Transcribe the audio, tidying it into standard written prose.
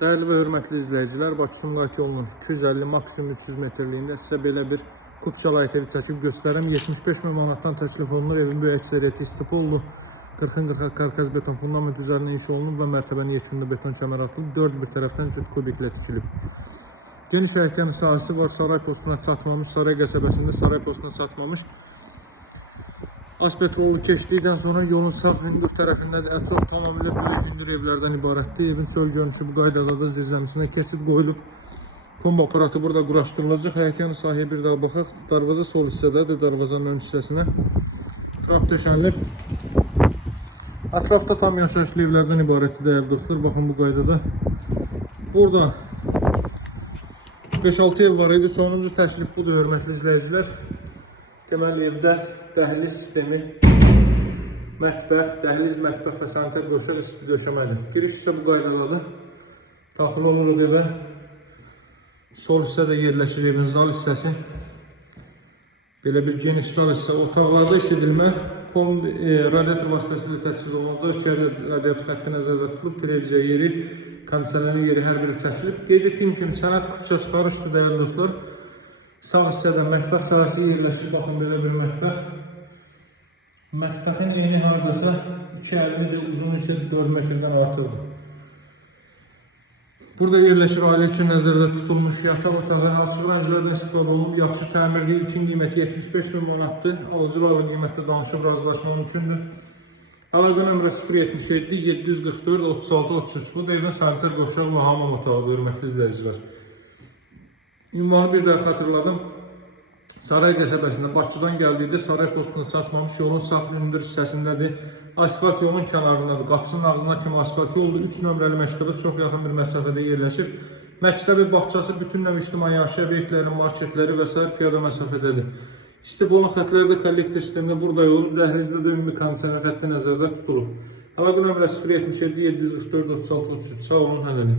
Değerli ve hörmətli izləyicilər, Bakı-Sumqayıt yolunun 250 maksimum 300 metrliyində sizə belə bir Kupça layt evi çəkib göstərəm. 75 min manatdan təklif olunur. Evin böyük əksəriyyəti istipollu 40-40 karkaz beton fundament üzərində inşa olunub və mərtəbənin yekunda beton kəmər atılıb. 4 bir tərəfdən cüt kubiklə tikilib. Geniş həyətyan sahəsi var. Saray postuna çatmamış, Saray qəsəbəsində Saray postuna çatmamış. Aspetrolu keçdikdən sonra yolun sağ hündür tərəfində də ətraf tamamilə böyük hündür evlərdən ibarətdir. Evin çöl görünüşü bu qaydada da zirzəmisinə keçid qoyulub. Kombo aparatı burada quraşdırılacaq. Həyətyanı sahəyə bir daha baxaq. Darvaza sol hissədədir, darvazanın ön hissəsinə. Trap döşənilib. Ətrafda tam yaşayışlı evlərdən ibarətdir dəyərli dostlar. Baxın bu qaydada. Burada 5-6 ev var idi. Sonuncu təklif budur hörmətli izləyicilər. Deməli evdə dəhliz sistemi, mətbəx, dəhliz, mətbəx və sanitar qoşaq isti döşəmədir. Giriş isə bu qaydadadır. Daxil oluruq evə. Sol hissədə yerləşir evin zal hissəsi. Belə bir geniş zal hissə. Otaqlarda isidilmə, radiator vasitəsilə təchiz olunacaq. İçəridə radiator xətti nəzərdə tutulub, televiziya yeri, kondisioner yeri hər biri çəkilib. Qeyd etdiyim kimi sənəd kupça çıxarışdır dəyərli dostlar. Sağ hissədə mətbəx sahəsi yerləşir. Baxın belə bir mətbəx. Mətbəxin eni haradasa 2,50 də uzun isə 4 metrdən artırdır. Burada yerləşir ailə üçün nəzərdə tutulmuş yataq otağı. Açıq rənglərdən istifadə olunub. Yaxşı təmirli, ilkin qiyməti 75 min manatdır. Alıcılarla qiymətdə danışıb razılaşma mümkündür. Əlaqə nömrə 077 744 36 33. Bu da evin sanitar qoşaq və hamam otağıdır hörmətli izləyicilər. Ünvanı bir daha xatırladım. Saray qəsəbəsində Bakıdan gəldikdə Saray postuna çatmamış yolun sağ hündür hissəsindədir. Asfalt yolun kənarındadır. Qapısının ağzına kimi asfalt yoldur. 3 nömrəli məktəbə çox yaxın bir məsafədə yerləşir. Məktəbi, bağçası, bütün növ ictimai yaşayış obyektləri, marketləri və s. piyada məsafədədir. İstipolun xətləri də kollektor sistemində burada olub. Dəhlizdə də ümumi kondisioner xətti nəzərdə tutulub. Əlaqə nömrə 077 744 36 33. Sağ olun, həll edin.